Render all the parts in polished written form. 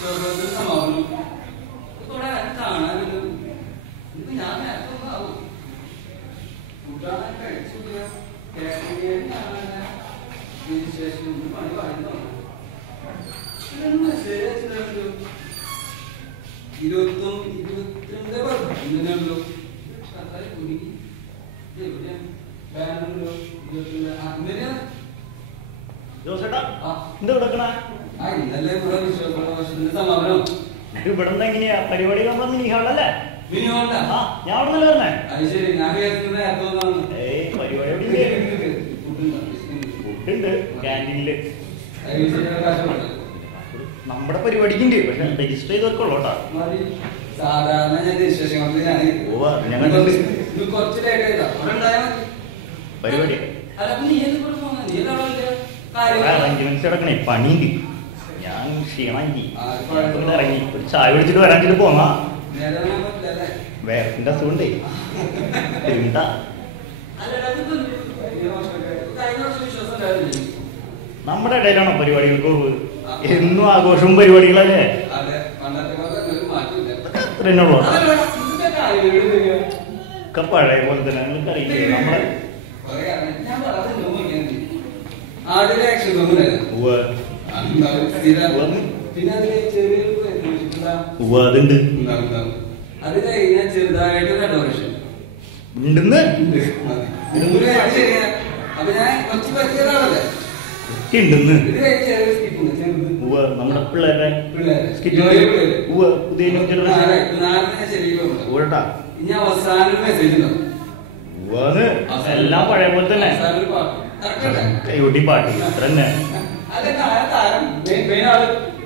സമാപനം ഇവിടെ കാണാനല്ലോ ഇപ്പൊ ഞാൻ നേരത്തെ ആവും കൂട്ടാൻ കഴിച്ചില്ല ശേഷം പണി പറയുന്നോ 22 ഇവിടെ എങ്ങനെയാ പരിപാടി മിനി ഹാളല്ലേ? ഞാൻ അവിടെ നിന്ന് പറഞ്ഞേ പരിപാടി ഫുഡുണ്ട് ക്യാൻറ്റീനില്. നമ്മുടെ പരിപാടിക്കുണ്ട്, പക്ഷെ രജിസ്റ്റർ ചെയ്തവർക്കുള്ളൂ കേട്ടോ. സാധാരണ പരിപാടി അറേഞ്ച്മെന്റ്സ് കിടക്കണേ, പണിയുണ്ട്. ഞാൻ ക്ഷീണി ഇറങ്ങി ഒരു ചായ പിടിച്ചിട്ട് വരാൻ പോന്നാ. വേറെന്റെ അസുഖണ്ടേ എന്താ നമ്മുടെ ഇടയിലാണോ പരിപാടികൾ കുറവ്? എന്നും ആഘോഷവും പരിപാടികളല്ലേ? അത്രയുള്ളൂ ഒക്കെ പഴയ പോലെ തന്നെ. നിങ്ങൾക്ക് അറിയില്ലേ നമ്മളെ അതുണ്ട് ചെറുതായിട്ട് ഡെക്കറേഷൻ ഉണ്ടെന്ന് നമ്മുടെ പിള്ളേരുടെ പുതിയ എല്ലാം പഴയ പോലെ തന്നെ. കൈകൊട്ടി പാട്ട് അത്ര തന്നെ.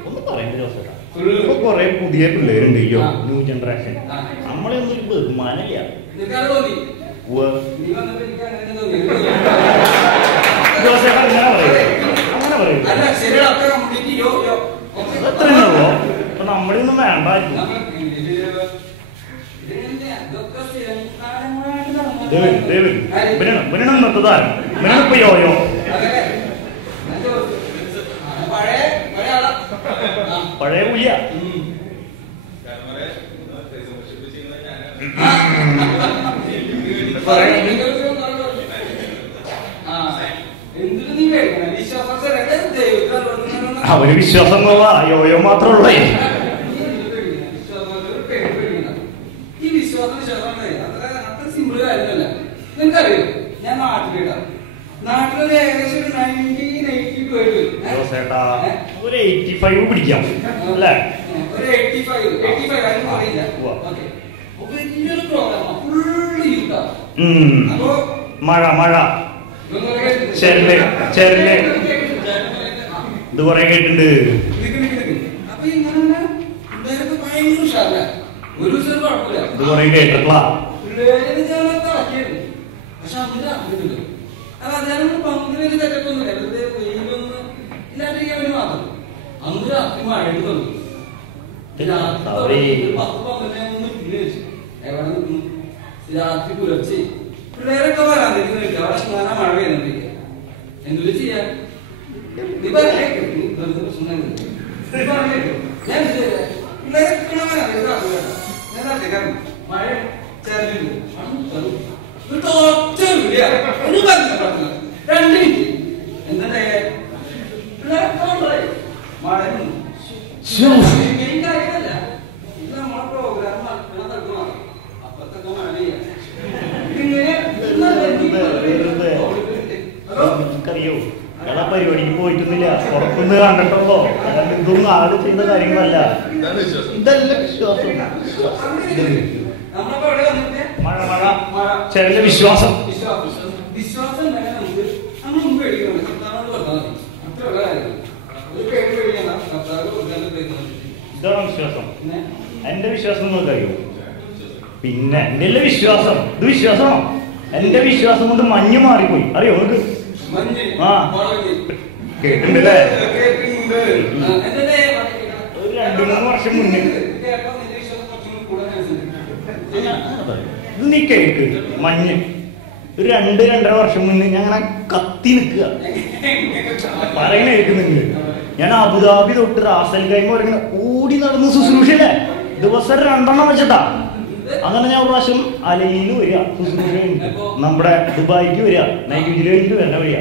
ഒന്ന് പറയേണ്ട ജോസേട്ടാ, ഇപ്പൊ കൊറേ പുതിയ പിള്ളേരുണ്ട്. New generation. നമ്മളെ ഒന്നും ഒരു ബഹുമാനമില്ല. ജോസേട്ടാ അങ്ങനെ പറയും, അങ്ങനെ പറയും. അത്രയുള്ളൂ. അപ്പൊ നമ്മുടെ ഒന്നും വേണ്ടായിരുന്നു. ഇവനാണ് ഇന്നത്തെ താരം. ഇവനാണ് ഇപ്പൊ യോയോ. പഴയ പുലിയ. അവര് വിശ്വാസം യോയോ മാത്രമുള്ളേ. നിനക്കറിയോ ഞാൻ നാട്ടിലൊരു ഏകദേശം ഒരു 85 പിടിക്കാം അല്ലേ? ഒരു 85 അതിന് പറയില്ല. വലിയൊരു പ്രോഗ്രാമാണ്, ഫുള്ള് യൂട്ടാ. അപ്പോ മഴ ചെരല് ഇത് കൊറേ കേട്ടിട്ടുണ്ട്. അപ്പൊ ഇങ്ങനെ ഭയങ്കര ഉഷാറല്ല. ഒരു ദിവസം കുഴപ്പമില്ല. ഇത് കൊറേ കേട്ടിട്ടുള്ള പക്ഷെ അന്നിട്ട് അപ്പൊ അദ്ദേഹം പങ്കിലൊരു തെറ്റൊന്നുമില്ല. വെറുതെ വെയിലൊന്നും ഇല്ലാണ്ടിരിക്കാൻ വേണ്ടി മാത്രം. അന്ന് രാത്രി മഴ തന്നു. രാത്രി പുലർച്ചെ പിള്ളേരൊക്കെ വരാൻ നിൽക്കുന്നില്ല. അവിടെ സ്നാനം മഴ പെയ്യുന്നുണ്ടിരിക്കുക. എന്തൊരു ചെയ്യാൻ നീ പറഞ്ഞേക്കും. പ്രശ്നം ഞാൻ പിള്ളേരൊക്കെ വരാൻ മഴ ചേർന്നിട്ടുണ്ട്. ഒറ്റ വീഡിയോ ഒരു പറഞ്ഞ 2 മിനിറ്റ് എന്താ മഴ കാര്യമല്ല. ഇത് നമ്മളെ പ്രോഗ്രാം നടക്കണം. അപ്പത്തൊക്കെ മഴ പെയ്യാ. എനിക്കറിയോ ഞങ്ങളാ പരിപാടിക്ക് പോയിട്ടൊന്നുമില്ല. പുറത്തുനിന്ന് കണ്ടിട്ടുണ്ടോ? ഇതൊന്നും ആള് ചെയ്യുന്ന കാര്യങ്ങളല്ല. ഇതല്ല വിശ്വാസം. മഴ ചെറിയ വിശ്വാസം. ഇതാണ് വിശ്വാസം. എന്റെ വിശ്വാസം നിങ്ങൾക്ക് അറിയോ? പിന്നെ എന്റെ അല്ല വിശ്വാസം. ഇത് വിശ്വാസമാണോ? എന്റെ വിശ്വാസം കൊണ്ട് മഞ്ഞ് മാറിപ്പോയി. അറിയോ നിങ്ങൾക്ക്? ആ കേട്ടിട്ടുണ്ടല്ലേ? ഒരു 2-3 വർഷം മുന്നേ ഇത് നീ കേൾക്ക്. മഞ്ഞ് ഒരു 2-2.5 വർഷം മുന്നേ ഞാൻ അങ്ങനെ കത്തി നിൽക്കുക. പറയണ കേൾക്കുന്നുണ്ട്. ഞാൻ അബുദാബി തൊട്ട് റാസൽ ഗൈമ വരെ ഇങ്ങനെ ഓടി നടന്ന് ശുശ്രൂഷയില്ലേ ദിവസം 2 വെച്ചിട്ടാ. അങ്ങനെ ഞാൻ ഒരു പ്രാവശ്യം അലയിൽ വരിക ശുശ്രൂഷ നമ്മുടെ ദുബായിക്ക് വരിക, നൈറ്റ് വിജിലേക്ക് വരുന്ന വഴിയാ.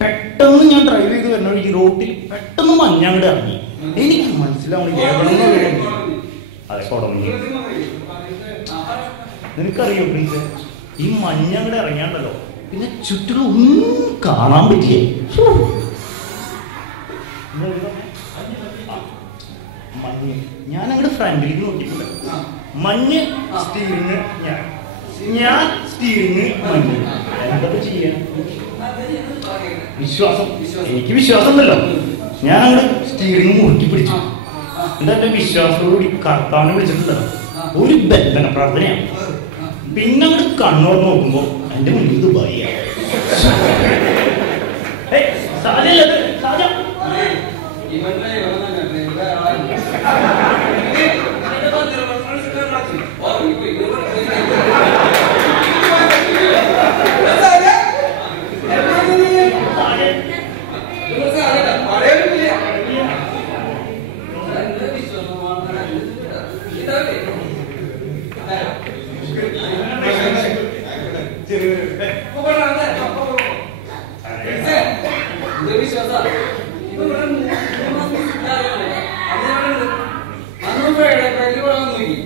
പെട്ടെന്ന് ഞാൻ ഡ്രൈവ് ചെയ്ത് വരുന്ന വഴിക്ക് റോട്ടിൽ പെട്ടെന്ന് മഞ്ഞങ്ങട് ഇറങ്ങി. എനിക്ക് മനസ്സിലാവണില്ല എവിടെ നിന്ന് വീഴുന്നു. അതെ കൊടങ്ങി. നിനക്കറിയോ പ്ലീസ് ഈ മഞ്ഞങ്ങട് ഇറങ്ങിയാണ്ടല്ലോ പിന്നെ ചുറ്റിലും ഒന്നും കാണാൻ പറ്റിയേ. മഞ്ഞ് ഞാൻ അങ്ങോട്ട് ഫ്രണ്ടിലേക്ക് നോക്കിയിട്ടില്ല. മഞ്ഞ് സ്റ്റീറിങ്, ഞാൻ സ്റ്റീറിങ് മഞ്ഞ്. എന്തൊക്കെ ചെയ്യാൻ വിശ്വാസം, എനിക്ക് വിശ്വാസം ഉണ്ടല്ലോ. ഞാൻ അങ്ങോട്ട് സ്റ്റീറിങ് മുറുക്കി പിടിച്ചു. എന്താ എന്റെ വിശ്വാസത്തോടുകൂടി കർത്താവിനെ വിളിച്ചിട്ടുണ്ടല്ലോ ഒരു ബന്ധന പ്രാർത്ഥനയാണ്. പിന്നെ അങ്ങോട്ട് കണ്ണോർന്ന് നോക്കുമ്പോ എന്റെ മുന്നിൽ ദുബായിയാണ്.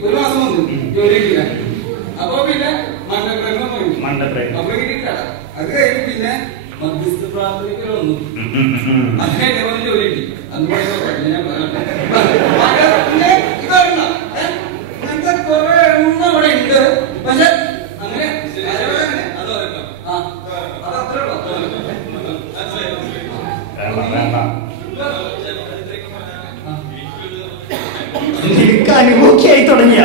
ഒരു മാസം വന്നു ജോലിക്കില്ല. അപ്പൊ പിന്നെ മണ്ടപ്രേമം പോയി. അപ്പൊ കിട്ടിയില്ല. അത് കഴിഞ്ഞ് പിന്നെ മധ്യസ്ഥ പ്രാർത്ഥനയ്ക്ക് വന്നു. അത് കഴിഞ്ഞ ജോലി കിട്ടി. അതുപോലെ ഇങ്ങനത്തെ കുറെ എണ്ണം അവിടെ ഉണ്ട്. പക്ഷെ അങ്ങനെ അത് അത്രേ ഉള്ളൂ. നിനക്ക് അനുഭവക്കായി തുടങ്ങിയത്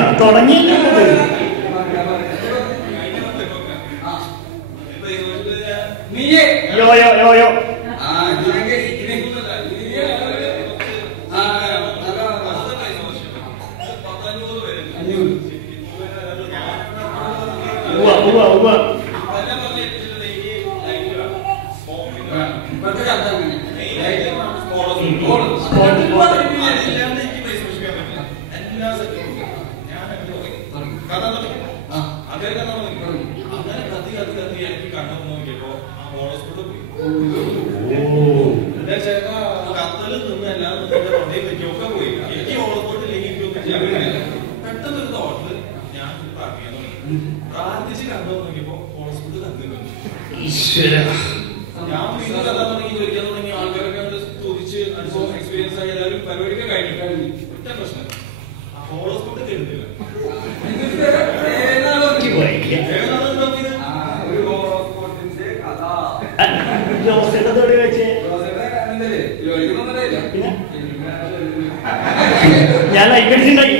ഞാൻ ലൈക്കടിച്ചുണ്ടായി.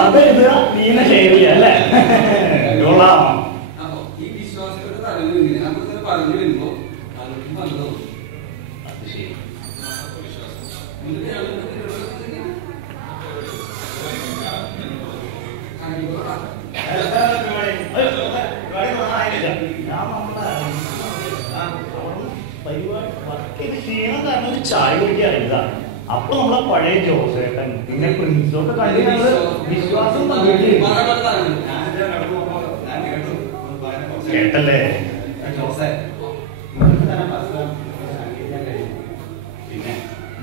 അത് എഴുതുക, നീന ഷെയർ ചെയ്യുക അല്ലേ? ഈ വിശ്വാസത്തിന്റെ തലവിൽ നമ്മൾ പറഞ്ഞു വരുമ്പോ അത് ശരി. ചായ കുടിക്കാറില്ല. അപ്പൊ നമ്മളെ പഴയ ജോസേട്ടൻ പിന്നെ പ്രിൻസൊക്കെ കണ്ടു വിശ്വാസം കേട്ടല്ലേ? പിന്നെ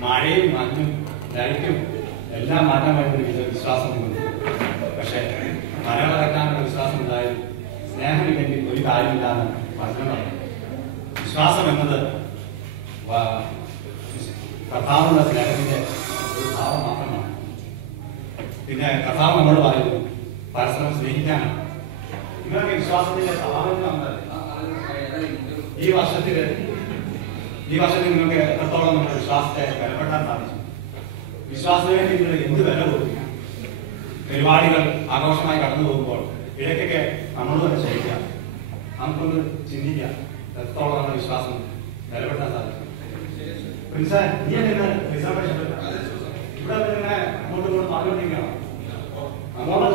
മഴയും മഞ്ഞും ലൈറ്റും എല്ലാം മാറ്റാൻ പറ്റുന്ന വിശ്വാസം ഉണ്ട്. പക്ഷെ മഴ വളർത്താനുള്ള വിശ്വാസം ഉണ്ടായി സ്നേഹമില്ലെങ്കിൽ ഒരു കാര്യമില്ലാന്ന് പറഞ്ഞതാണ്. വിശ്വാസം എന്നത് കർത്താവുള്ള സ്നേഹത്തിന്റെ ഒരു ഭാവം മാത്രമാണ്. പിന്നെ കർത്താവ് നമ്മളോട് പറയുന്നു പരസ്പരം സ്നേഹിക്കാനാണ്. നിങ്ങൾക്ക് വിശ്വാസത്തിന്റെ സ്വഭാവം ഈ വർഷത്തിൽ നിങ്ങൾക്ക് എത്രത്തോളം നമ്മുടെ വിശ്വാസത്തെ ബലപ്പെടുത്താൻ സാധിച്ചു? വിശ്വാസത്തിന് വേണ്ടി നിങ്ങൾ എന്ത് വില കൊടുക്കും? പരിപാടികൾ ആഘോഷമായി കടന്നു പോകുമ്പോൾ ഇടയ്ക്കൊക്കെ നമ്മളോട് തന്നെ ചോദിക്കാം, നമുക്കൊന്ന് ചിന്തിക്കാം എത്രത്തോളം നമ്മുടെ വിശ്വാസം ബലപ്പെടുത്താൻ സാധിക്കും. പ്രിൻസേ, നീ തന്നെ റിസർവേഷൻ ഇവിടെ തന്നെ അങ്ങോട്ടും ഇങ്ങോട്ട് പറഞ്ഞുകൊണ്ടിരിക്കണം. അങ്ങോട്ട്